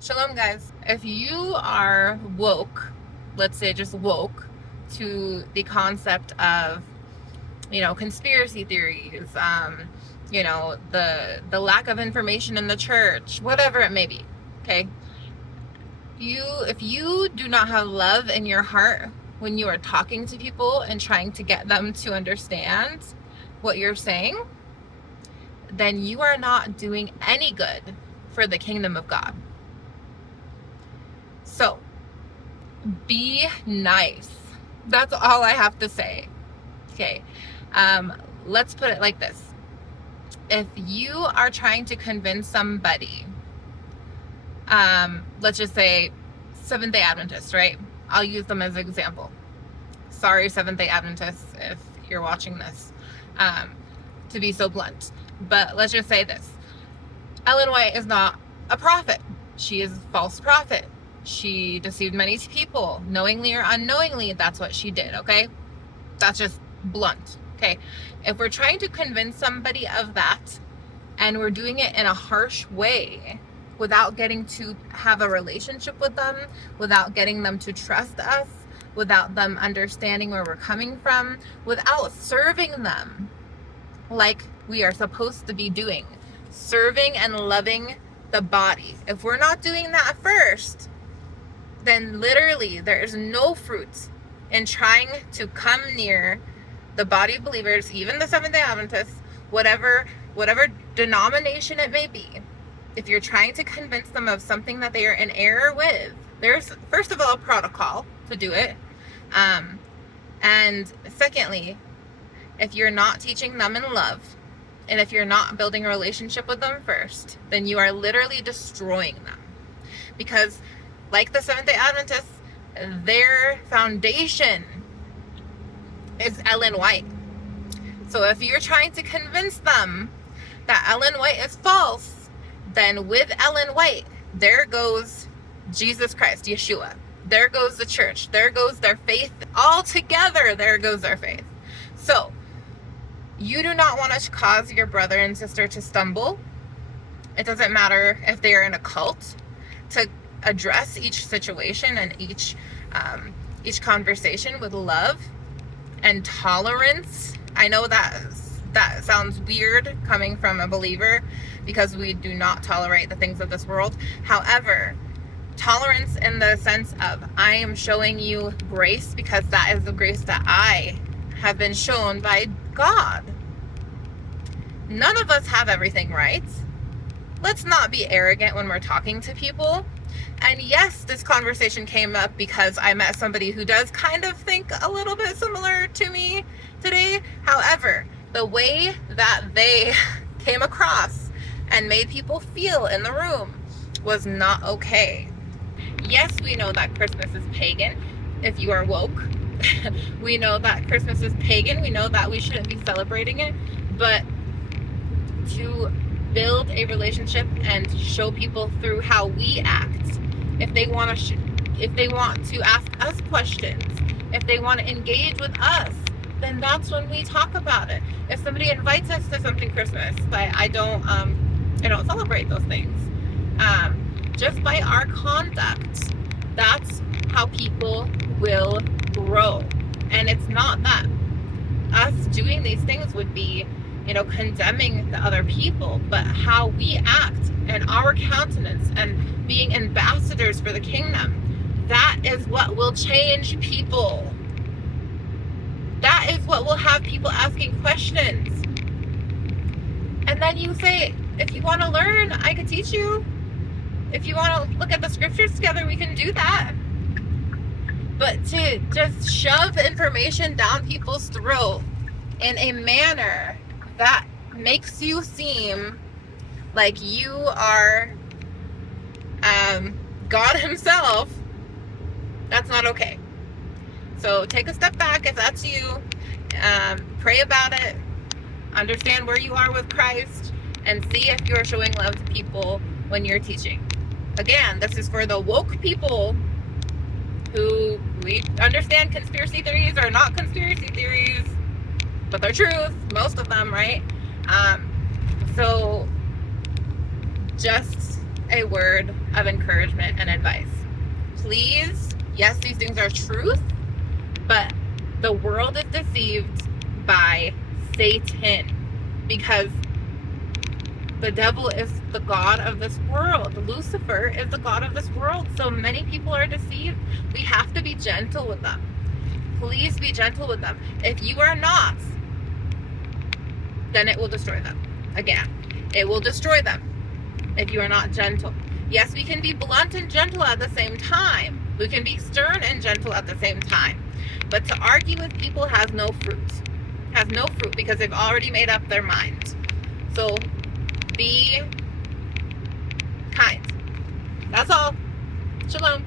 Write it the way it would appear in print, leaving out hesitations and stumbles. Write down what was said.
Shalom, guys. If you are woke, let's say just woke to the concept of, conspiracy theories, the lack of information in the church, whatever it may be, okay? If you do not have love in your heart when you are talking to people and trying to get them to understand what you're saying, then you are not doing any good for the kingdom of God. So, be nice. That's all I have to say. Okay. Let's put it like this. If you are trying to convince somebody, let's just say Seventh-day Adventists, right? I'll use them as an example. Sorry, Seventh-day Adventists, if you're watching this, to be so blunt. But let's just say this. Ellen White is not a prophet. She is a false prophet. She deceived many people, knowingly or unknowingly. That's what she did, okay? That's just blunt, okay? If we're trying to convince somebody of that and we're doing it in a harsh way without getting to have a relationship with them, without getting them to trust us, without them understanding where we're coming from, without serving them like we are supposed to be doing, serving and loving the body. If we're not doing that first, then literally there's no fruit in trying to come near the body of believers, even the Seventh-day Adventists, whatever denomination it may be. If you're trying to convince them of something that they are in error with, there's first of all a protocol to do it, and secondly, if you're not teaching them in love, and if you're not building a relationship with them first, then you are literally destroying them. Because like the Seventh-day Adventists, their foundation is Ellen White. So if you're trying to convince them that Ellen White is false, then with Ellen White, there goes Jesus Christ, Yeshua. There goes the church. There goes their faith. All together, there goes their faith. So you do not want to cause your brother and sister to stumble. It doesn't matter if they are in a cult. To address each situation and each conversation with love and tolerance. I know that sounds weird coming from a believer because we do not tolerate the things of this world. However, tolerance in the sense of I am showing you grace because that is the grace that I have been shown by God. None of us have everything right. Let's not be arrogant when we're talking to people. And yes, this conversation came up because I met somebody who does kind of think a little bit similar to me today. However, the way that they came across and made people feel in the room was not okay. Yes, we know that Christmas is pagan, if you are woke. We know that Christmas is pagan. We know that we shouldn't be celebrating it. But to build a relationship and show people through how we act, if they want to ask us questions, if they want to engage with us, then that's when we talk about it. If somebody invites us to something Christmas, but I don't celebrate those things. Just by our conduct, that's how people will grow. And it's not that us doing these things would be, condemning the other people, but how we act and our countenance and being ambassadors for the kingdom, that is what will change people. That is what will have people asking questions. And then you say, if you want to learn, I can teach you. If you want to look at the scriptures together, we can do that. But to just shove information down people's throat in a manner that makes you seem like you are God himself, that's not okay. So take a step back if that's you. Pray about it. Understand where you are with Christ and see if you're showing love to people when you're teaching. Again, this is for the woke people who we understand conspiracy theories are not conspiracy theories, but they're truth, most of them, right? So just a word of encouragement and advice. Please, yes, these things are truth, but the world is deceived by Satan, because the devil is the god of this world. Lucifer is the god of this world. So many people are deceived. We have to be gentle with them. Please be gentle with them. If you are not, then it will destroy them. Again, it will destroy them if you are not gentle. Yes, we can be blunt and gentle at the same time. We can be stern and gentle at the same time. But to argue with people has no fruit. Has no fruit, because they've already made up their mind. So be kind. That's all. Shalom.